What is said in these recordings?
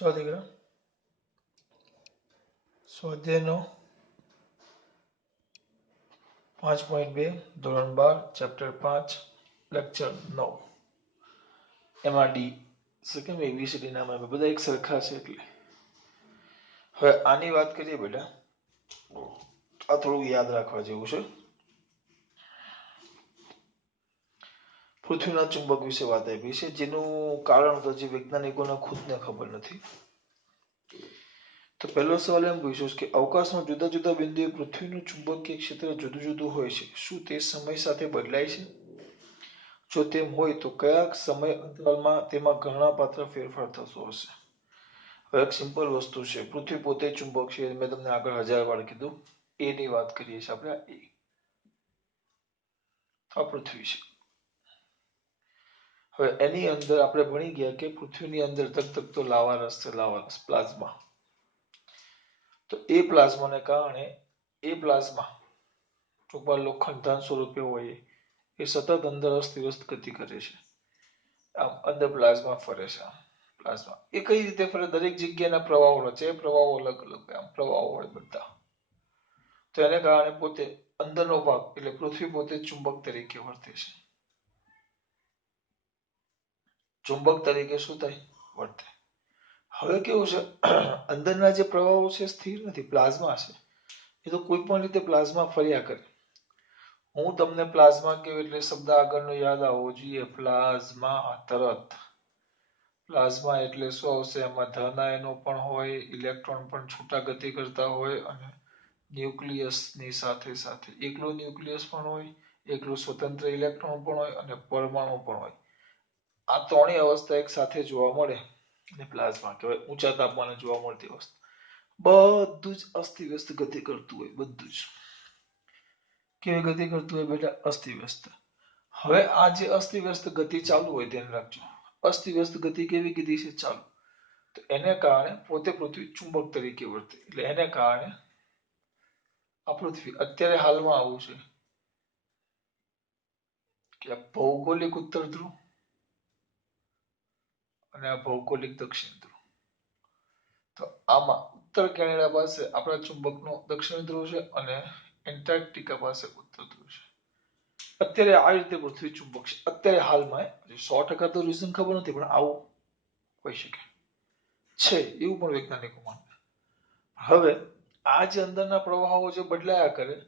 चलो દીકરા સ્વાધ્યાયનો 5.2 ધોરણ 12 ચેપ્ટર 5 લેક્ચર 9 એમાં ડી સેકન્ડ એબીસીડી નામ આપે બધા એક સરખા છે એટલે હવે આની વાત કરીએ બેટા આ થોડું યાદ રાખવા જેવું છે પૃથ્વીના ચુંબક વિશે વાત આપી છે જેનું કારણ તો હજી વૈજ્ઞાનિકોને ખુદને ખબર નથી તો પહેલો સવાલ એમ પૂછ્યો કે અવકાશમાં જુદા જુદા બિંદુએ પૃથ્વીનું ચુંબકીય ક્ષેત્ર જુદું જુદું હોય છે શું તે સમય સાથે બદલાય છે જો તેમ હોય તો કયા સમય અંતરાલમાં તેમાં ઘરણાપાત્ર ફેરફાર થતો હશે હવે એક સિમ્પલ વસ્તુ છે પૃથ્વી પોતે ચુંબક છે મેં તમને આગળ 1000 વાર કીધું એની વાત કરીએ છીએ આપણે આ પૃથ્વી છે હવે એની અંદર આપણે ભણી ગયા કે પૃથ્વીની અંદર ધગધગતો લાવારસ છે લાવારસ પ્લાઝ્મા તો એ પ્લાઝમાને કારણે એ પ્લાઝમા ટૂંકમાં લોખંડ ધન સ્વરૂપે હોય એ સતત અંદર અસ્તવ્યસ્ત ગતિ કરે છે આમ અંદર પ્લાઝમા ફરે છે પ્લાઝમા એ કઈ રીતે ફરે દરેક જગ્યાના પ્રવાહો રચે પ્રવાહો અલગ અલગ આમ પ્રવાહો હોય બધા તો એને કારણે પોતે અંદરનો ભાગ એટલે પૃથ્વી પોતે ચુંબક તરીકે વર્તે છે ચુંબક તરીકે શું થાય વર્તે હવે કેવું છે અંદરના જે પ્રવાહો છે સ્થિર નથી પ્લાઝમા છે એ તો કોઈ પણ રીતે પ્લાઝમા ફર્યા કરે હું તમને પ્લાઝમા કહું એટલે શબ્દ આગળનો યાદ આવવો જોઈએ પ્લાઝમા તરત પ્લાઝમા એટલે શું આવશે એમાં ધન આયનો પણ હોય ઇલેક્ટ્રોન પણ છૂટા ગતિ કરતા હોય અને ન્યુક્લિયસની સાથે સાથે એકલું ન્યુક્લિયસ પણ હોય એકલું સ્વતંત્ર ઇલેક્ટ્રોન પણ હોય અને પરમાણુ પણ હોય આ ત્રણેય અવસ્થા એક સાથે જોવા મળે અને પ્લાઝમા કહેવાય ઊંચા તાપમાને જોવા મળતી વસ્તુ બધું જ અસ્તવ્યસ્ત ગતિ કરતું હોય બધું જ કેવી ગતિ કરતું હોય બેટા અસ્તવ્યસ્ત હવે આ જે અસ્તવ્યસ્ત ગતિ ચાલુ હોય ધ્યાન રાખજો અસ્તવ્યસ્ત ગતિ કેવી કીધી છે ચાલુ તો એને કારણે પોતે પૃથ્વી ચુંબક તરીકે વર્તે એટલે એને કારણે આ પૃથ્વી અત્યારે હાલમાં આવું છે કે ભૌગોલિક ઉત્તર ધ્રુવ અને આ ભૌગોલિક દક્ષિણ ધ્રુવ તો આમાં ઉત્તર કેનેડા પાસે આપણા ચુંબકનો દક્ષિણ ધ્રુવ છે અને એન્ટાર્કટિકા પાસે ઉત્તર ધ્રુવ છે અત્યારે આ રીતે પૃથ્વી ચુંબક છે અત્યારે હાલમાં 100% તો રીઝન ખબર નથી પણ આવું હોઈ શકે છે એવું પણ વૈજ્ઞાનિકો માને હવે આ જે અંદરના પ્રવાહો જે બદલાયા કરે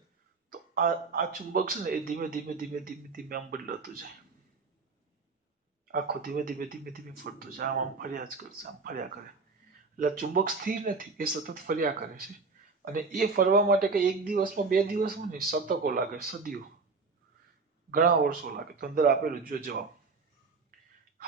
તો આ ચુંબક છે ને એ ધીમે ધીમે ધીમે ધીમે ધીમે આમ બદલાતું જાય આખો ધીમે ધીમે ધીમે ધીમે ફરતું જાય આમ ફર્યા જ કરશે આમ ફર્યા કરે એટલે ચુંબક સ્થિર નથી એ સતત ફર્યા કરે છે અને એ ફરવા માટે કઈ એક દિવસમાં બે દિવસમાં નહીં શતકો લાગે સદીઓ ઘણા વર્ષો લાગે તો અંદર આપેલું જો જવાબ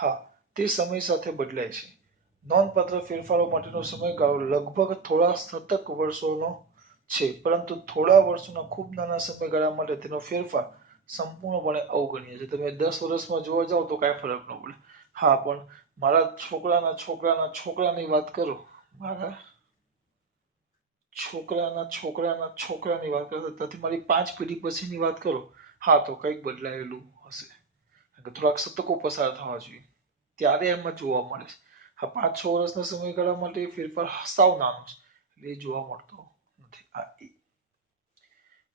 હા તે સમય સાથે બદલાય છે નોંધપાત્ર ફેરફારો માટેનો સમયગાળો લગભગ થોડા શતક વર્ષોનો છે પરંતુ થોડા વર્ષોના ખૂબ નાના સમયગાળા માટે તેનો ફેરફાર સંપૂર્ણપણે અવગણ્ય છે તમે 10 વર્ષમાં જોવા જાઓ તો કાંઈ ફરક ન પડે હા પણ મારા છોકરાના છોકરાના છોકરાની વાત કરો મારા છોકરાના છોકરાના છોકરાની વાત કરો ત્યાંથી મારી 5 પેઢી પછીની વાત કરો હા તો કંઈક બદલાયેલું હશે થોડાક શતકો પસાર થવા જોઈએ ત્યારે એમાં જોવા મળે છે હા 5-6 વર્ષના સમયગાળા માટે ફેરફાર સાવ નાનો છે એટલે એ જોવા મળતો નથી આ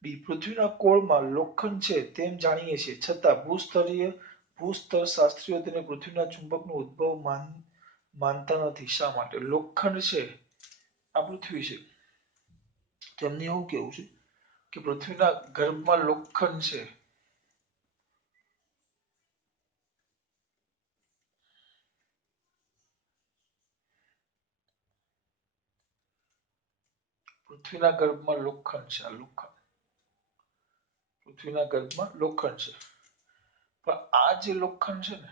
બી પૃથ્વીના કોળમાં લોખંડ છે તેમ જાણીએ છીએ છતાં ભૂસ્તર શાસ્ત્રીઓ તેને પૃથ્વીના ચુંબકનો ઉદ્ભવ માનતા નથી શા માટે લોખંડ છે આ પૃથ્વી છે તેમને એવું કેવું છે કે પૃથ્વીના ગર્ભમાં લોખંડ છે પૃથ્વીના ગર્ભમાં લોખંડ છે આ લોખંડ પૃથ્વીના ગર્ભમાં લોખંડ છે પણ આ જે લોખંડ છે ને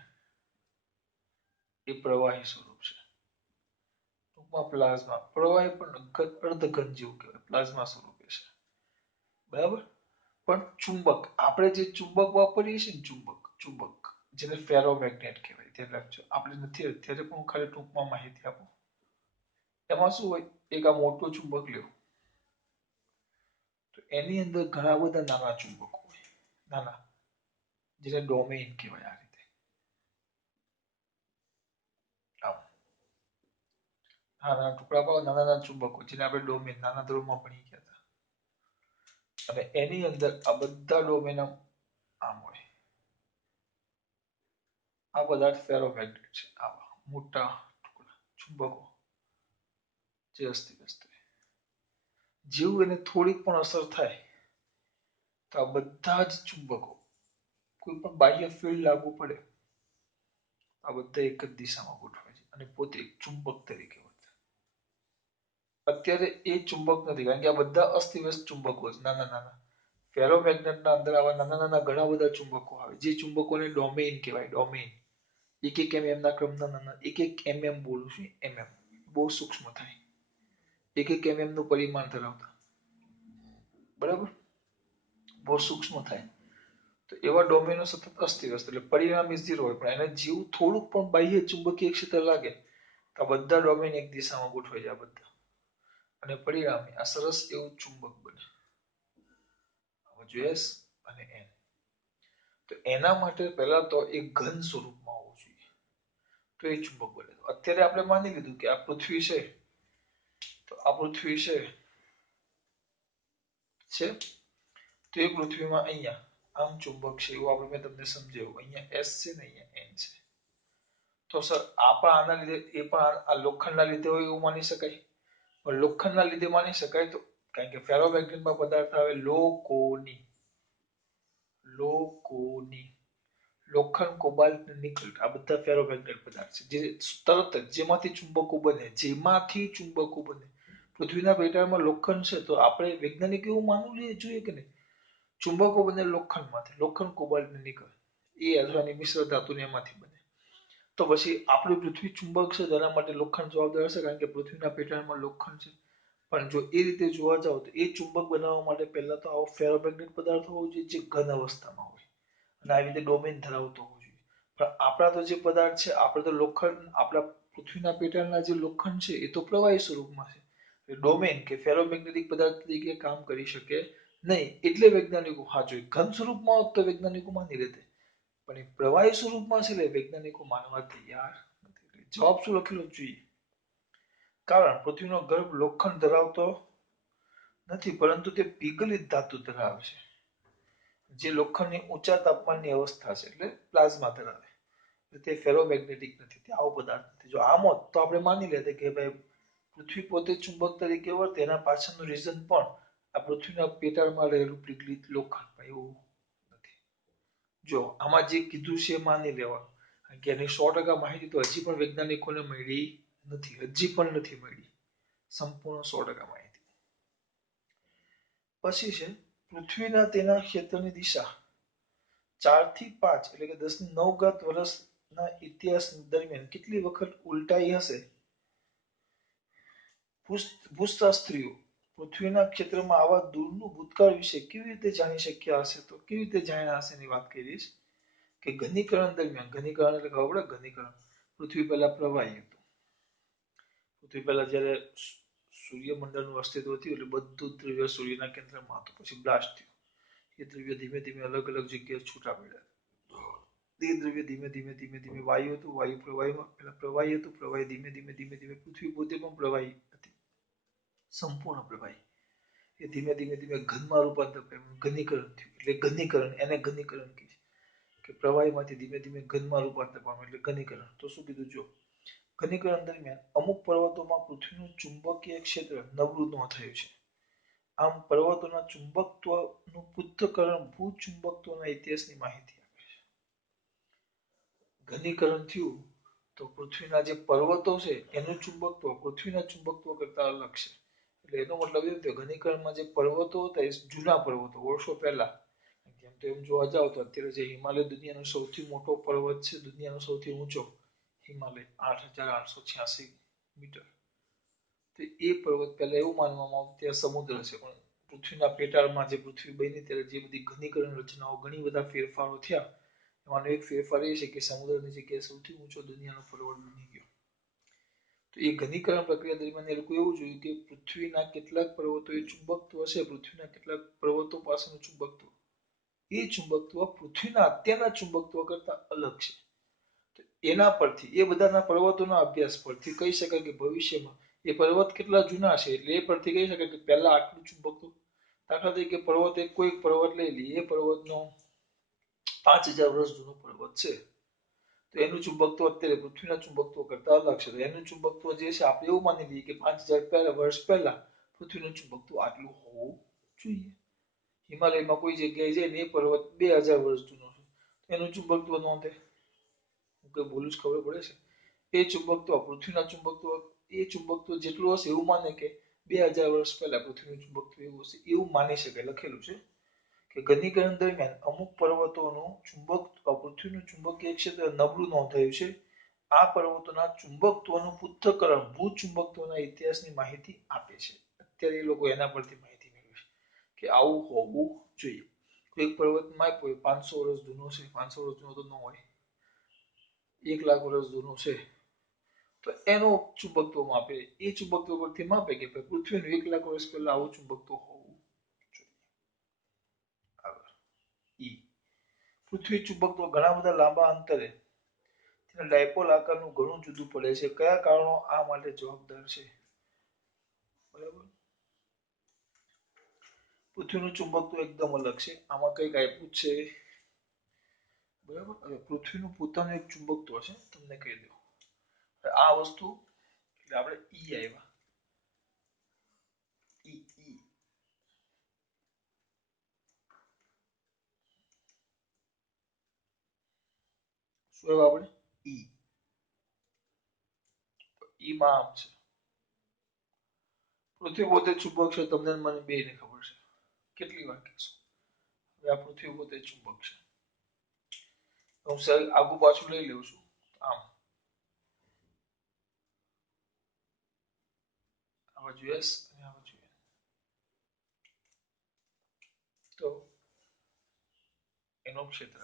એ પ્રવાહી સ્વરૂપ છે ટૂંકમાં પ્લાઝમા પ્રવાહી પણ અર્ધઘન જેવું કહેવાય પ્લાઝમા સ્વરૂપે છે બરાબર પણ ચુંબક આપણે જે ચુંબક વાપરીએ છીએ ને ચુંબક જેને ફેરોમેગ્નેટ કહેવાય ધ્યાન રાખજો આપણે નથી અત્યારે પણ હું ખાલી ટૂંકમાં માહિતી આપું એમાં શું હોય એક આ મોટું ચુંબક લ્યો તો એની અંદર ઘણા બધા નાના ચુંબકો હોય નાના જેને ડોમેઇન કહેવાય આ રીતે આમ નાના ટુકડા પાડો, નાના નાના ચુંબકો, જેને આપણે ડોમેન નાના ધોરણમાં ભણી ગયા હતા. અને એની અંદર આ બધા ડોમેન આમ હોય. આ પદાર્થ ફેરોમેગ્નેટ છે. આવા મોટા ટુકડા ચુંબકો જે અસ્તવ્યસ્ત હોય. જેવું એને થોડીક પણ અસર થાય તો આ બધા જ ચુંબકો, કોઈ પણ બાહ્ય ફિલ્ડ લાગુ પડે, આ બધા એક જ દિશામાં ગોઠવાય છે અને પોતે એક ચુંબક તરીકે વર્તે. અત્યારે એ ચુંબક નથી, કારણ કે આ બધા અસ્તવ્યસ્ત ચુંબકો છે, નાના નાના. ફેરોમેગ્નેટના અંદર આવા નાના નાના ઘણા બધા ચુંબકો આવે, જે ચુંબકોને ડોમેઇન કહેવાય. ડોમેઇન એક એક mm ના ક્રમના નાના, એક એક mm બોલું છું, mm બહુ સૂક્ષ્મ થાય, એક એક mm નું પરિમાણ ધરાવતા, બરાબર, બહુ સૂક્ષ્મ થાય. તો એવા ડોમેનો સતત અસ્તવ્યસ્ત, એટલે પરિણામી ઝીરો હોય, પણ એને જેવું થોડુંક પણ બાહ્ય ચુંબકીય ક્ષેત્ર લાગે તો આ બધા ડોમેન એક દિશામાં ગોઠવાઈ જાય બધા, અને પરિણામે આ સરસ એવું ચુંબક બને. S અને N. તો એના માટે પહેલા તો એક ઘન સ્વરૂપમાં હોવું જોઈએ, તો એ ચુંબક બને. અત્યારે આપણે માની લીધું કે આ પૃથ્વી છે, તો આ પૃથ્વી છે, તો એ પૃથ્વીમાં અહીંયા આમ ચુંબક છે, એવું આપણે મેં તમને સમજાવ્યું. અહીંયા S છે ને અહીંયા N છે. તો સર આપણા આના લીધે એ પણ આ લોખંડના લીધે હોય એવું માની શકાય? પણ લોખંડના લીધે માની શકાય તો, કારણ કે ફેરોમેગ્નેટમાં પદાર્થ આવે લોકોની, લોખંડ, કોબાલ્ટ ને નિકલ, આ બધા ફેરોમેગ્નેટ પદાર્થ છે, જે તરત જ જેમાંથી ચુંબકો બને. પૃથ્વીના પેટાળમાં લોખંડ છે, તો આપણે વૈજ્ઞાનિક એવું માનવું જોઈએ કે નહીં, ચુંબકો બને લોખંડમાંથી, લોખંડ, કોબાલ્ટ ને નિકલ, એ અથવાની મિશ્ર ધાતુ એમાંથી બને. તો પછી આપણી પૃથ્વી ચુંબક છે, તેના માટે લોખંડ જવાબદાર હશે, કારણ કે પૃથ્વીના પેટાળમાં લોખંડ છે. પણ જો એ રીતે જોવા જાવ તો એ ચુંબક બનાવવા માટે પહેલા તો આવો ફેરોમેગ્નેટ પદાર્થ હોવો જોઈએ, જે ઘન અવસ્થામાં હોય અને આવી રીતે ડોમેન ધરાવતો હોવો જોઈએ. પણ આપણા તો જે પદાર્થ છે, આપણે તો લોખંડ, આપણા પૃથ્વીના પેટાળના જે લોખંડ છે એ તો પ્રવાહી સ્વરૂપમાં છે, ડોમેન કે ફેરોમેગ્નેટિક પદાર્થ તરીકે કામ કરી શકે નહીં. એટલે વૈજ્ઞાનિકો હા જોઈએ, ઘન સ્વરૂપમાં હોત તો વૈજ્ઞાનિકો માની લેતે, પણ એ પ્રવાહી સ્વરૂપમાં છે એટલે વૈજ્ઞાનિકો માનવા તૈયાર નથી. જવાબ શું લખેલો જોઈએ? કારણ પૃથ્વીનો ગર્ભ લોખંડ ધરાવતો નથી, પરંતુ તે પીગલિત ધાતુ ધરાવે છે, જે લોખંડની ઊંચા તાપમાનની અવસ્થા છે, એટલે પ્લાઝ્મા ધરાવે. તે ફેરોમેગ્નેટિક નથી, તે આવો પદાર્થ નથી. જો આમ હોત તો આપણે માની લેતે કે ભાઈ પૃથ્વી પોતે ચુંબક તરીકે વર્તે, એના પાછળનું રીઝન પણ આ પૃથ્વીના પેટાળમાં રહેલું પીગલિત લોખંડ, પણ એવું નથી. જો આમાં જે કીધું છે એ માની લેવાનું, કારણ કે એની 100% માહિતી તો હજી પણ વૈજ્ઞાનિકોને મળી નથી, હજી પણ નથી મળી સંપૂર્ણ 100% માહિતી. પછી છે પૃથ્વીના તેના ક્ષેત્રની દિશા 4 થી 5, એટલે કે 10 ની 9 ઘાત વર્ષના ઇતિહાસ દરમિયાન કેટલી વખત ઉલટાઈ હશે? ભૂશાસ્ત્રીઓ પૃથ્વીના ક્ષેત્રમાં આવા દૂરનું ભૂતકાળ વિશે કેવી રીતે જાણી શક્યા હશે? તો કેવી રીતે જાણ્યા હશે એની વાત કરીશ કે ઘનીકરણ દરમિયાન, ઘનીકરણ એટલે ખબર પડે, ઘનીકરણ, પૃથ્વી પહેલા પ્રવાહી હતું. પૃથ્વી પહેલા જ્યારે સૂર્યમંડળનું અસ્તિત્વ થયું એટલે બધું દ્રવ્ય સૂર્યના કેન્દ્રમાં હતું, પછી બ્લાસ્ટ થયું, એ દ્રવ્ય ધીમે ધીમે અલગ અલગ જગ્યાએ છૂટા પડ્યા. તે દ્રવ્ય ધીમે ધીમે ધીમે ધીમે વાયુ હતું, વાયુ પ્રવાહીમાં, પેલા પ્રવાહી હતું, પ્રવાહી ધીમે ધીમે ધીમે ધીમે પૃથ્વી પોતે પણ પ્રવાહી હતી, સંપૂર્ણ પ્રવાહી. એ ધીમે ધીમે ધીમે ઘનમાં રૂપાંતર પામ્યું, ઘનીકરણ થયું, એટલે ઘનીકરણ, એને ઘનીકરણ કહે છે, કે પ્રવાહીમાંથી ધીમે ધીમે ઘનમાં રૂપાંતર પામે એટલે ઘનીકરણ. તો શું કીધું જો, ઘનીકરણ દરમિયાન અમુક પર્વતોમાં પૃથ્વીનું ચુંબકીય ક્ષેત્ર નબળું ન થયું છે. આમ પર્વતોના ચુંબકત્વનું પૃથ્થકરણ ભૂચુંબકત્વના ઇતિહાસની માહિતી આપે છે. ઘનીકરણ થયું તો પૃથ્વીના જે પર્વતો છે એનું ચુંબકત્વ પૃથ્વીના ચુંબકત્વ કરતા અલગ છે. એટલે એનો મતલબ એમ થયો, ઘનીકરણમાં જે પર્વતો હતા એ જૂના પર્વતો, વર્ષો પહેલા. જેમ તો એમ જોવા જાવ તો અત્યારે જે હિમાલય દુનિયાનો સૌથી મોટો પર્વત છે, દુનિયાનો સૌથી ઊંચો હિમાલય, 8886 મીટર. તો એ પર્વત પહેલા એવું માનવામાં આવતું ત્યાં સમુદ્ર છે, પણ પૃથ્વીના પેટાળમાં જે પૃથ્વી બની ત્યારે જે બધી ઘનીકરણ રચનાઓ, ઘણી બધા ફેરફારો થયા, એમાંનો એક ફેરફાર એ છે કે સમુદ્રની જગ્યાએ સૌથી ઊંચો દુનિયાનો પર્વત બની ગયો. તો એ ઘનીકરણ પ્રક્રિયા દરમિયાન એ લોકો એવું જોયું કે પૃથ્વીના કેટલાક પર્વતો એ ચુંબકત્વ છે, પૃથ્વીના કેટલાક પર્વતો પાસેનું ચુંબકત્વ, એ ચુંબકત્વ પૃથ્વીના અત્યારના ચુંબકત્વ કરતા અલગ છે. એના પરથી, એ બધાના પર્વતોના અભ્યાસ પરથી કહી શકાય કે ભવિષ્યમાં એ પર્વત કેટલા જૂના છે એટલે એ પરથી કહી શકાય કે પહેલા આટલું ચુંબક હતું. દાખલા તરીકે પર્વત કોઈ પર્વત લઈ લઈએ, એ પર્વતનો 5000 વર્ષ જૂનો પર્વત છે, તો એનું ચુંબકત્વ અત્યારે પૃથ્વીના ચુંબકત્વ કરતા અલગ છે. તો એનું ચુંબકત્વ જે છે આપણે એવું માની લઈએ કે 5000 વર્ષ પહેલા પૃથ્વીનું ચુંબકત્વ આટલું હોવું જોઈએ. હિમાલયમાં કોઈ જગ્યાએ જાય ને એ પર્વત 2000 વર્ષ જૂનો છે, એનું ચુંબકત્વ નોંધે. હું કઈ બોલું જ ખબર પડે છે. એ ચુંબકત્વ પૃથ્વીના ચુંબકત્વ એ ચુંબકત્વ જેટલું હશે એવું માને કે 2000 વર્ષ પહેલા પૃથ્વીનું ચુંબકત્વ એવું હશે, એવું માની શકાય. લખેલું છે કે ઘનીકરણ દરમિયાન અમુક પર્વતોનું પૃથ્વીનું ચુંબકીય ક્ષેત્ર નબળું નોંધાયું છે. આ પર્વતોના ચુંબકત્વનું પૃથ્થકરણ ભૂચુંબકત્વના ઇતિહાસની માહિતી આપે છે. અત્યારે એ લોકો એના પરથી માહિતી મેળવે છે કે આવું હોવું જોઈએ. એક પર્વતમાં આપ્યો 500 વર્ષ જૂનો છે, 500 વર્ષ જૂનો તો ન હોય, 1 લાખ વર્ષ જૂનો છે, તો એનો ચુંબકત્વ માપે. એ ચુંબકત્વ પરથી માપે કે પૃથ્વીનું 1 લાખ વર્ષ પહેલા આવું ચુંબકત્વ હોવું જોઈએ. આગળ ઈ પૃથ્વી ચુંબકત્વ ઘણા બધા લાંબા અંતરે ડાયપોલ આકારનું ઘણું જુદું પડે છે. કયા કારણો આ માટે જવાબદાર છે? બરાબર. પૃથ્વીનું ચુંબકત્વ એકદમ અલગ છે. આમાં કંઈક આપ્યું છે. બરાબર. હવે પૃથ્વીનું પોતાનું એક ચુંબકત્વ છે, તમને કહી દઉં. આ વસ્તુ એટલે આપણે ઈ આવ્યા. ઈ ઈ શું આવ્યું આપણે? ઈ ઈમાં આમ છે. પૃથ્વી પોતે ચુંબક છે, તમને મને બેને ખબર છે. કેટલી વાર કહેશો? હવે આ પૃથ્વી પોતે ચુંબક છે. હું આગુ પાછું લઈ લઉં છું. આમ આ બાજુ યસ અને આ બાજુ તો એનો ક્ષેત્ર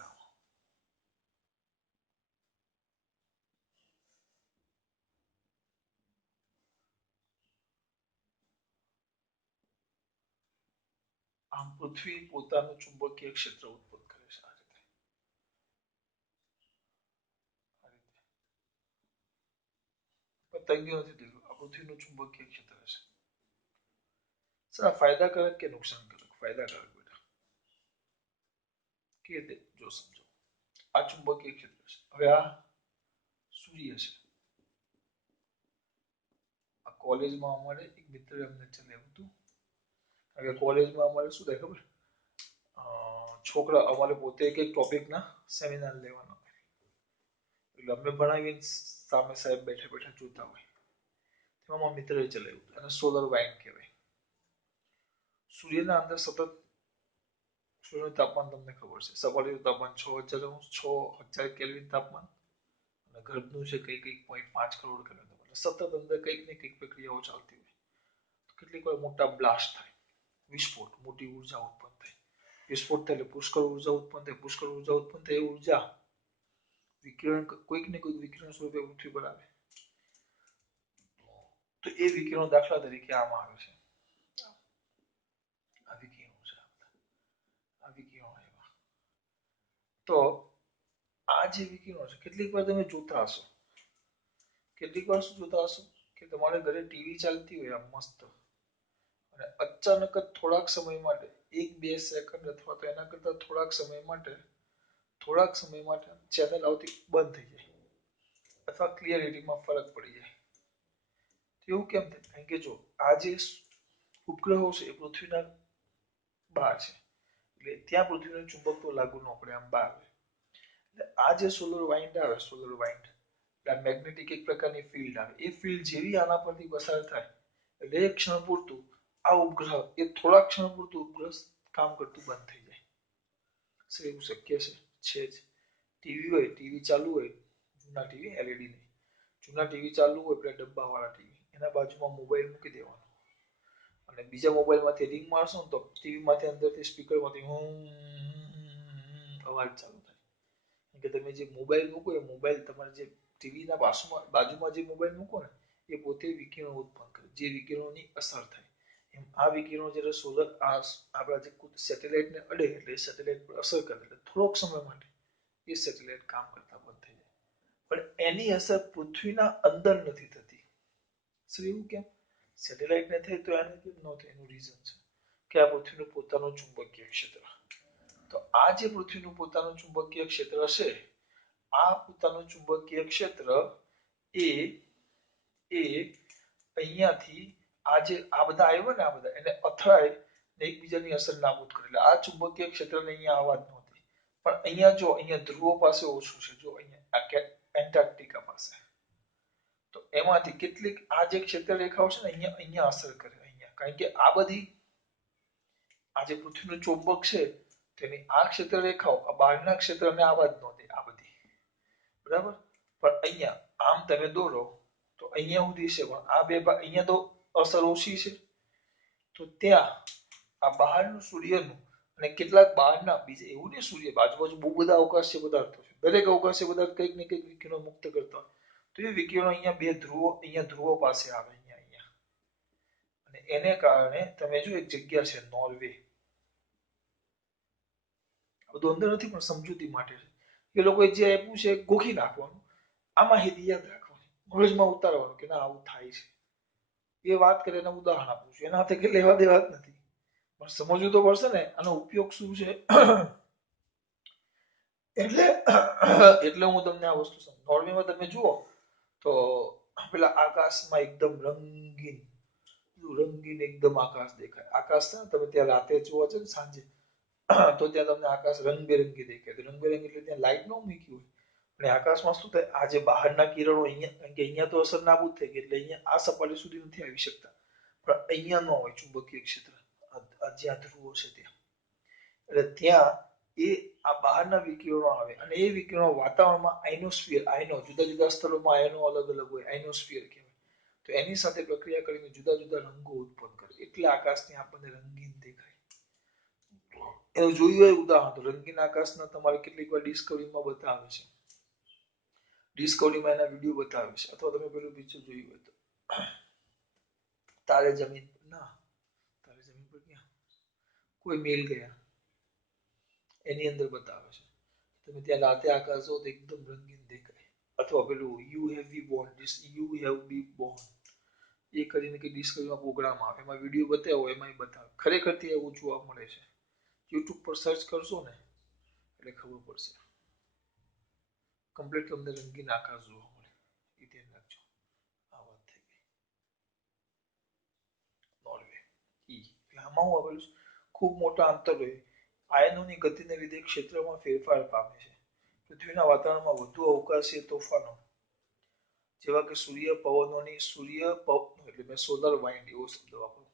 આમ પૃથ્વી પોતાનું ચુંબકીય ક્ષેત્ર ઉત્પન્ન કરે છે. આ રીતે પતંગિયો નથી દીધું. આ પૃથ્વીનું ચુંબકીય ક્ષેત્ર છે. સર આ ફાયદાકારક કે નુકસાનકારક? ફાયદાકારક બેટા. કે રીતે જો સમજો. આ ચુંબકીય ક્ષેત્ર છે. હવે આ સૂર્ય છે. આ કોલેજમાં અમારે એક મિત્ર અમને ચલાવ્યું હતું. હવે કોલેજમાં અમારે શું થાય ખબર? છોકરા અમારે પોતે એક ટોપિકના સેમિનાર લેવાનો. એટલે અમને ભણાવીને સામે સાહેબ બેઠા બેઠા જોતા હોય. તેમાં મારા મિત્રએ ચલાવ્યું હતું. એને સોલર વાઇન કહેવાય. સૂર્યના અંદર સતત સૂર્યનું તાપમાન તમને ખબર છે. સપાટીનું તાપમાન 6000 કેલ્વિન તાપમાન અને ગર્ભનું છે કંઈક 1.5 કરોડ કેલ્વિન તાપમાન. સતત અંદર કંઈક ને કંઈક પ્રક્રિયાઓ ચાલતી હોય. કેટલીક વાર મોટા બ્લાસ્ટ થાય, વિસ્ફોટ, મોટી ઉર્જા ઉત્પન્ન થાય. વિસ્ફોટ થાય એટલે પુષ્કળ ઉર્જા ઉત્પન્ન થાય. પુષ્કળ ઉર્જા ઉત્પન્ન થાય એ ઉર્જા વિકિરણ કોઈક ને કોઈક વિકિરણ સ્વરૂપે પૃથ્વી પર આવે. તો એ વિકિરણો દાખલા તરીકે આમાં આવે છે. આ વિકિરણો છે. આ વિકિરણો આવ્યા. તો આ જે વિકિરણો છે કેટલીક વાર તમે જોતા હશો. કેટલીક વાર શું જોતા હશો કે તમારા ઘરે ટીવી ચાલતી હોય આમ મસ્ત, અને અચાનક જ થોડાક સમય માટે 1-2 સેકન્ડ અથવા તો એના કરતા થોડાક સમય માટે ચેનલ આવતી બંધ થઈ જાય અથવા ક્લિયરિટીમાં ફરક પડી જાય. એવું કેમ થાય? કારણ કે જો આ જે ઉપગ્રહો છે એ પૃથ્વીના બહાર છે, એટલે ત્યાં પૃથ્વીનું ચુંબકત્વ લાગુ ન પડે, આમ બહાર. એટલે આ જે સોલર વાઇન્ડ આવે, સોલર વાઇન્ડ મેગ્નેટિક એક પ્રકારની ફિલ્ડ આવે. એ ફિલ્ડ જેવી આના પરથી પસાર થાય એટલે એક ક્ષણ પૂરતું આ ઉપગ્રહ એ થોડા ક્ષણ પૂરતું ઉપગ્રહ કામ કરતું બંધ થઈ જાય. શું એવું શક્ય છે? છે જ. ટીવી હોય, ટીવી ચાલુ હોય, જૂના ટીવી એલઈડી નહીં, જૂના ટીવી ચાલુ હોય પેલા ડબ્બાવાળા ટીવી, એના બાજુમાં મોબાઈલ મૂકી દેવાનો અને બીજા મોબાઈલમાંથી રિંગ મારશો ને તો ટીવીમાંથી અંદરથી સ્પીકરમાંથી અવાજ ચાલુ થાય. કે તમે જે મોબાઈલ મૂકો એ મોબાઈલ તમારે જે ટીવીના બાજુમાં જે મોબાઈલ મૂકો ને એ પોતે વિકિરણો ઉત્પન્ન કરે, જે વિકિરણોની અસર થાય. એમ આ વિકિરણો જ્યારે સોલર આપણા જે સેટેલાઇટને અડે એટલે સેટેલાઇટ પર અસર કરે એટલે થોડોક સમય માટે એ સેટેલાઇટ કામ કરતા બંધ થઈ જાય. પણ એની અસર પૃથ્વીના અંદર નથી થતી. સર એવું કેમ? સેટેલાઇટ ને થાય તો આને કેમ ન થાય? એનું રીઝન છે કે આ પૃથ્વીનું પોતાનું ચુંબકીય ક્ષેત્ર. તો આ જે પૃથ્વીનું પોતાનું ચુંબકીય ક્ષેત્ર છે, આ પોતાનું ચુંબકીય ક્ષેત્ર એ એ અહીંયાથી આ બધા આવ્યા ને, આ બધા એને અથડાય ને એકબીજાની અસર નાબૂદ કરે. એટલે આ ચુંબકીય ક્ષેત્રને અહીંયા આવવા જ નહોતી. પણ અહીંયા જો, અહીંયા ધ્રુવો પાસે ઓછું છે. જો અહીંયા એન્ટાર્કટિકા પાસે, તો એમાંથી કેટલીક આ જે ક્ષેત્ર રેખાઓ છે ને, અહીંયા અહીંયા અસર કરે અહીંયા. કારણ કે આ બધી આ જે પૃથ્વીનું ચુંબક છે તેની આ ક્ષેત્ર રેખાઓ આ બહારના ક્ષેત્રને આવવા જ નહોતી આ બધી. બરાબર? પણ અહીંયા આમ તમે દોરો તો અહીંયા સુધી છે, પણ આ બે અહીંયા તો અસર ઓછી છે. તો ત્યાં આ બહારનું સૂર્યનું અને કેટલાક બહારના બીજા, એવું નહીં સૂર્ય આજુબાજુ બહુ બધા અવકાશીય પદાર્થો છે, દરેક અવકાશીય પદાર્થ કંઈક ને કંઈક વિકિરણો મુક્ત કરતા હોય. તો એ વિકિરણો અહીંયા બે ધ્રુવો, અહીંયા ધ્રુવો પાસે આવે અહીંયા. અને એને કારણે તમે જો એક જગ્યા છે નોર્વે, બધું અંદર નથી પણ સમજૂતી માટે છે. એ લોકોએ જે આપ્યું છે ગોખી નાખવાનું, આ માહિતી યાદ રાખવાની, મગજમાં ઉતારવાનું કે ના આવું થાય છે. એ વાત કરે એના ઉદાહરણ આપું છું, એના હાથે કે લેવા દેવા જ નથી, પણ સમજવું તો પડશે ને આનો ઉપયોગ શું છે. એટલે એટલે હું તમને આ વસ્તુ સમજ. નોર્વેમાં તમે જુઓ તો પેલા આકાશમાં એકદમ રંગીન રંગીન એકદમ આકાશ દેખાય. આકાશ છે ને, તમે ત્યાં રાતે જુઓ છો ને સાંજે, તો ત્યાં તમને આકાશ રંગબેરંગી દેખાય. તો રંગબેરંગી એટલે ત્યાં લાઈટ ન મૂકી હોય, અને આકાશમાં શું થાય, આ જે બહારના કિરણો અહીંયા, કારણ કે અહીંયા તો અસર નાબૂદ થઈ ગઈ, એટલે અહીંયા આ સપાટી સુધી નથી આવી શકતા. પણ અહીંયા ન હોય ચુંબકીય ક્ષેત્ર, જ્યાં ધ્રુવો છે ત્યાં. એટલે ત્યાં એ આ બહારના વિકિરણો આવે, અને એ વિકિરણો વાતાવરણમાં આઇનોસ્ફિયર, આયનો જુદા જુદા સ્થળોમાં આયનો અલગ અલગ હોય, આઇનોસ્ફિયર કહેવાય. તો એની સાથે પ્રક્રિયા કરીને જુદા જુદા રંગો ઉત્પન્ન કરે, એટલે આકાશને આપણને રંગીન દેખાય. એનું જોયું હોય ઉદાહરણ તો રંગીન આકાશના તમારે કેટલીક વાર ડિસ્કવરીમાં બતાવે છે. ડિસ્કવરીમાં એના વિડીયો બતાવે છે, અથવા તમે પેલું પિક્ચર જોયું હોય તો તારે જમીન પર, ના તારે જમીન પર ક્યાં, કોઈ મેલ ગયા, એની અંદર બતાવે છે. તમે ત્યાં રાતે આકાશ જો તો એકદમ રંગીન દેખાય. અથવા પેલું you have be born, you have be born, એ કરીને કે ડિસ્કવરીમાં પ્રોગ્રામ આવે, એમાં વિડીયો બતાવ્યો, એમાં બતાવે. ખરેખર તે એવું જોવા મળે છે. યુટ્યુબ પર સર્ચ કરશો ને એટલે ખબર પડશે. કમ્પ્લીટ તમને રંગીન આકાશ જોવા મળે. એ ધ્યાન રાખજો. આ વાત થઈ ગઈ નોર્વે. એટલે આમાં હું આવેલું ખૂબ મોટા અંતર હોય. આયનોની ગતિને લીધે ક્ષેત્રમાં ફેરફાર પામે છે. પૃથ્વીના વાતાવરણમાં વધુ અવકાશીય તોફાનો, જેવા કે સૂર્ય પવનોની એટલે મેં સોલર વાઇન્ડ એવો શબ્દ વાપરો,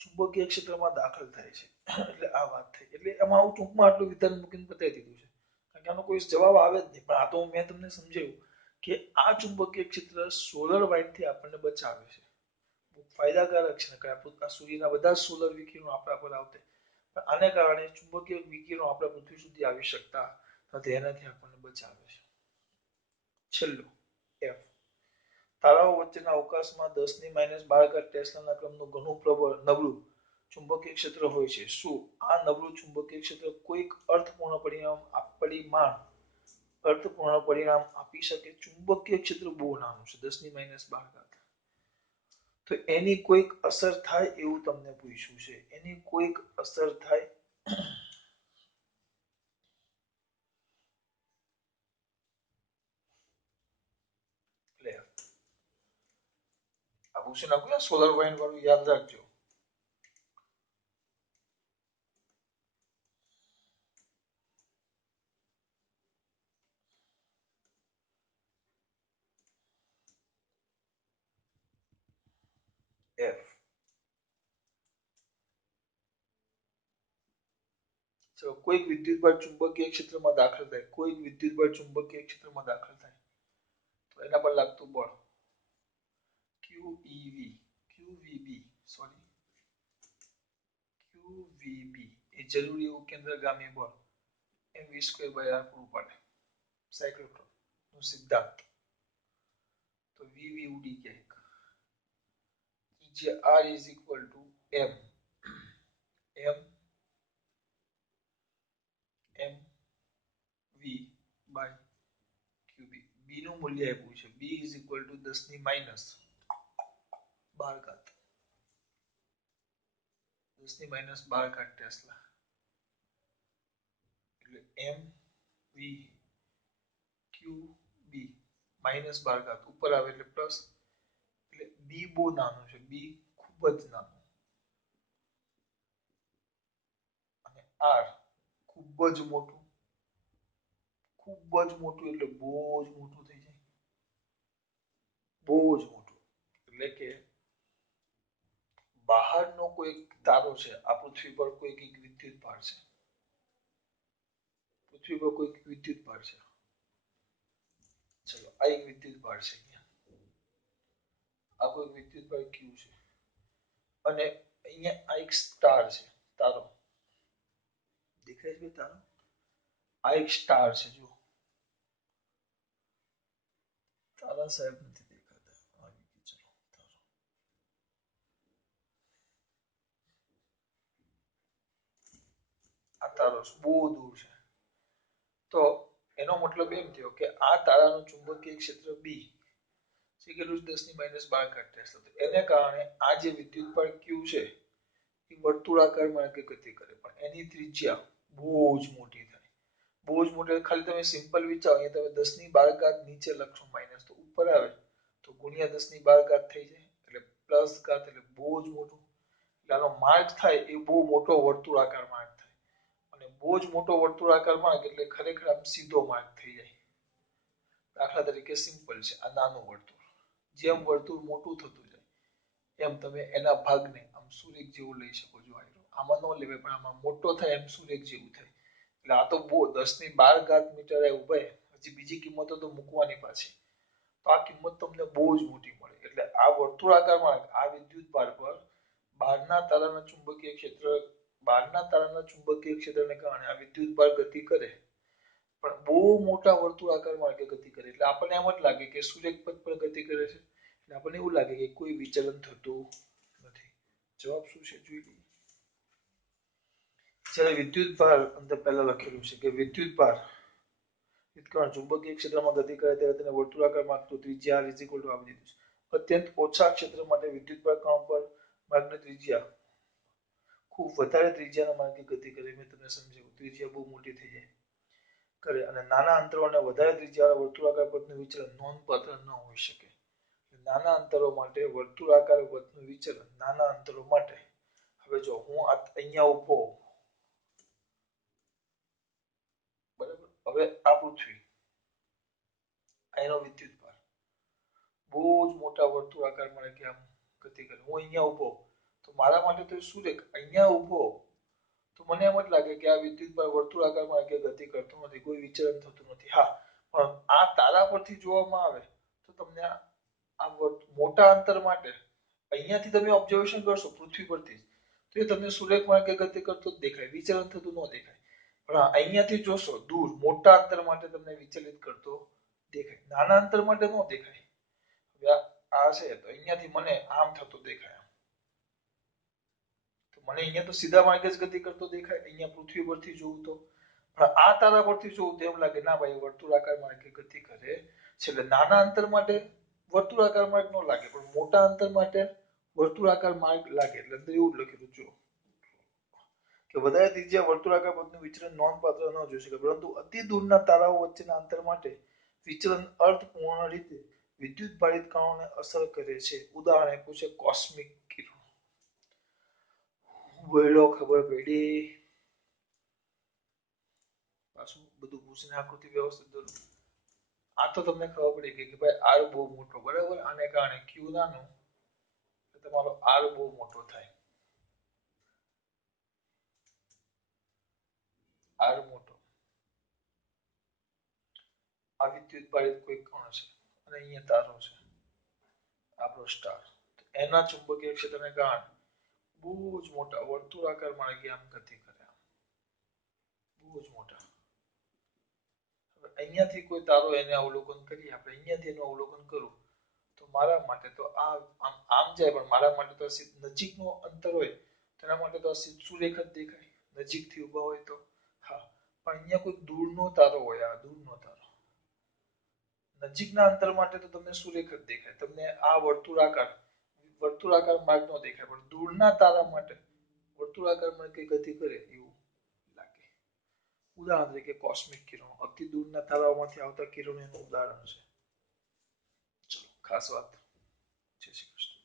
ચુંબકીય ક્ષેત્રમાં દાખલ થાય છે. એટલે આ વાત થઈ. એટલે એમાં આવું ટૂંકમાં આટલું વિધાન મૂકીને બતાવી દીધું છે. કારણ કે આનો કોઈ જવાબ આવે જ નહીં, પણ આ તો મેં તમને સમજાવ્યું કે આ ચુંબકીય ક્ષેત્ર સોલર વાઇન્ડથી આપણને બચાવે છે. ફાયદાકારક છે, આ સૂર્યના બધા સોલર વિકિરણો આપણા પર આવતે, પણ આને કારણે ચુંબકીય વિકિરણો આપણા પૃથ્વી સુધી આવી શકતા નથી, એનાથી આપણને બચાવે છે. છેલ્લું એફ, તારાઓ વચ્ચેના અવકાશમાં 10⁻12 ટેસ્લાના ક્રમનું ઘણું પ્રબળ નબળું ચુંબકીય ક્ષેત્ર હોય છે. શું આ નબળું ચુંબકીય ક્ષેત્ર કોઈક અર્થપૂર્ણ પરિણામ આપી શકે? ચુંબકીય ક્ષેત્ર બહુ નાનું છે, 10⁻12, તો એની કોઈક અસર થાય એવું તમને પૂછ્યું છે. એની કોઈક અસર થાય, આ પૂછી નાખું, સોલર વાઇન્ડ વાળું યાદ રાખજો. એફ, ચલો, કોઈક વિદ્યુતભાર ચુંબકીય ક્ષેત્રમાં દાખલ થાય, કોઈક વિદ્યુતભાર ચુંબકીય ક્ષેત્રમાં દાખલ થાય, તો એના પર લાગતું બળ QVB એ જરૂરી એવું કેન્દ્રગામી બળ mv²r પૂરું પાડે. સાયક્લોટ્રોન નો સિદ્ધાંત. તો વી ઉડી ક્યાંક, જે R is equal to m v by QB. B નું મૂલ્ય આપ્યું છે, B is equal to 10⁻ 12 10⁻12 tesla એટલે એમ વી ક્યુ બી -12 ઉપર આવે એટલે પ્લસ એટલે બી બહુ નાનું છે બી ખૂબ જ નાનું અને આર ખૂબ જ મોટું એટલે બહુ જ મોટું થઈ જાય બહુ જ મોટું એટલે કે બહારનો કોઈ તારો છે આ પૃથ્વી પર કોઈ એક વિદ્યુત ભાર છે પૃથ્વી પર કોઈ વિદ્યુત ભાર છે ચલો આ એક વિદ્યુત ભાર છે અહીંયા આ કોઈ વિદ્યુત ભાર ક્યુ છે અને અહીંયા આ એક સ્ટાર છે તારો દેખાય છે તારો આ એક સ્ટાર છે જો તારા સાહેબ નથી દેખાતા આવી ગયું ચલો તારો આ તારો બહુ દૂર છે તો એનો મતલબ એમ થયો કે આ તારાનું ચુંબકીય ક્ષેત્ર બી છે કેટલું 10⁻12 ટેસ્લા એને કારણે આ જે વિદ્યુત ભાર ક્યુ છે એ વર્તુળાકાર માર્ગે ગતિ કરે પણ એની ત્રિજ્યા બહુ જ મોટી થાય બહુ જ મોટી ખાલી તમે સિમ્પલ વિચારો અહીંયા તમે 10⁻12 નીચે લખશો માઇનસ તો ઉપર આવે તો ગુણ્યા 10⁻12 થઈ જાય એટલે પ્લસ ઘાત એટલે બહુ જ મોટું એટલે આનો માર્ગ થાય એ બહુ મોટો વર્તુળાકાર માર્ગ થાય અને બહુ જ મોટો વર્તુળાકાર માર્ગ એટલે ખરેખર આમ સીધો માર્ગ થઈ જાય દાખલા તરીકે સિમ્પલ છે આ નાનું વર્તુળ જેમ વર્તુળ મોટું થતું જાય એમ તમે એના ભાગને આમ સુરેખ જેવું લઈ શકો છો આમાં ન લેવાય પણ આમાં મોટો થાય એમ સુરેખ જેવું થાય એટલે આ તો બહુ 10⁻12 મીટરે ઉભે હજી બીજી કિંમતો તો મૂકવાની પાછી તો આ કિંમત તમને બહુ જ મોટી મળે એટલે આ વર્તુળાકાર માર્ગ આ વિદ્યુત ભાર પર બહારના તારાના ચુંબકીય ક્ષેત્ર બહારના તારાના ચુંબકીય ક્ષેત્રને કારણે આ વિદ્યુત ભાર ગતિ કરે પણ બહુ મોટા વર્તુળાકાર માર્ગે ગતિ કરે એટલે આપણને એમ જ લાગે કે સુરેખ પથ પર ગતિ કરે છે એટલે આપણને એવું લાગે કે કોઈ વિચલન થતું નથી જવાબ શું છે જોઈ લઈએ જ્યારે વિદ્યુત ભાર અંદર પહેલા લખેલું છે કે વિદ્યુત ભાર ચુંબકીય ક્ષેત્રમાં ગતિ કરે ત્યારે તેને વર્તુળાકાર માર્ગનું ત્રિજ્યા r આવી દીધું છે અત્યંત ઓછા ક્ષેત્ર માટે વિદ્યુત ભાર કણ પર માર્ગની ત્રિજ્યા ખૂબ વધારે ત્રિજ્યાના માર્ગે ગતિ કરે મેં તમને સમજાવ્યું ત્રિજ્યા બહુ મોટી થઈ જાય કરે અને નાના અંતરો અને વધારે ત્રિજ્યાવાળા વર્તુળાકાર પથનું વિચલન નોંધપાત્ર ન હોઈ શકે નાના અંતરો માટે વર્તુળાકાર પથનું વિચલન નાના અંતરો માટે હવે જો હું અહીંયા ઊભો બરાબર હવે આ પૃથ્વી એનો વિદ્યુત ભાર બહુ જ મોટા વર્તુળાકાર માર્ગે આમ ગતિ કરે હું અહીંયા ઊભો તો મારા માટે તો શું રે અહીંયા ઊભો તો મને એમ જ લાગે કે આ વિદ્યુત ભાર વર્તુળાકાર માર્ગે ગતિ કરતો નથી કોઈ વિચલન થતું નથી હા પણ આ તારા પરથી જોવામાં આવે તો તમને આ મોટા અંતર માટે અહીંયાથી તમે ઓબ્ઝર્વેશન કરશો પૃથ્વી પરથી તો એ તમને સુરેખ માર્ગે ગતિ કરતો જ દેખાય વિચલન થતું ન દેખાય પણ અહીંયાથી જોશો દૂર મોટા અંતર માટે તમને વિચલિત કરતો દેખાય નાના અંતર માટે ન દેખાય આ છે તો અહીંયાથી મને આમ થતો દેખાય તો મને અહીંયા તો સીધા માર્ગે જ ગતિ કરતો દેખાય અહીંયા પૃથ્વી પરથી જોઉં તો પણ આ તારા પરથી જોઉં તો એમ લાગે ના ભાઈ વર્તુળાકાર માર્ગે ગતિ કરે છે એટલે નાના અંતર માટે વર્તુળાકાર માર્ગ ન લાગે પણ મોટા અંતર માટે વર્તુળાકાર માર્ગ લાગે એટલે અંદર એવું જ લખેલું જો કે વધારે ત્રિજ્યા વર્તુળાકાર પથનું વિચલન નોંધપાત્ર ન જોઈ શકે પરંતુ અતિ દૂરના તારાઓ વચ્ચેના અંતર માટે વિચલન અર્થપૂર્ણ રીતે વિદ્યુત ભારિત કણોને અસર કરે છે ઉદાહરણ આપ્યું છે કોસ્મિક કિરણો બોલો ખબર પડી પાછું બધું પૂછીને આકૃતિ વ્યવસ્થિત દોરો આ તો તમને ખબર પડી ગઈ કે ભાઈ આર બહુ મોટો બરાબર આને કારણે ક્યુ નાનું તમારો આર બહુ મોટો થાય આર મોટો આ વિદ્યુત ભારિત કોઈ કણ છે અને અહીંયા તારો છે આપણો સ્ટાર એના ચુંબકીય ક્ષેત્રને કારણે બહુ જ મોટા વર્તુળાકાર માર્ગે આમ ગતિ કરે બહુ જ મોટા અહીંયાથી કોઈ તારો એને અવલોકન કરીએ આપણે અહીંયાથી એનું અવલોકન કરું તો મારા માટે તો આ આમ જાય પણ મારા માટે તો નજીકનું અંતર હોય તેના માટે તો સુરેખ જ દેખાય નજીકથી ઊભા હોય તો હા પણ અહીંયા કોઈ દૂરનો તારો હોય આ દૂરનો તારો નજીકના અંતર માટે તો તમને સુરેખ જ દેખાય તમને આ વર્તુળાકાર વર્તુળાકાર માર્ગ ન દેખાય પણ દૂરના તારા માટે વર્તુળાકાર માર્ગ કઈ ગતિ કરે એવું લાગે. ઉદાહરણ તરીકે કોસ્મિક કિરણો અતિ દૂરના તારાઓમાંથી આવતા કિરણો એનું ઉદાહરણ છે. ચલો ખાસ વાત. જય શ્રી કૃષ્ણ.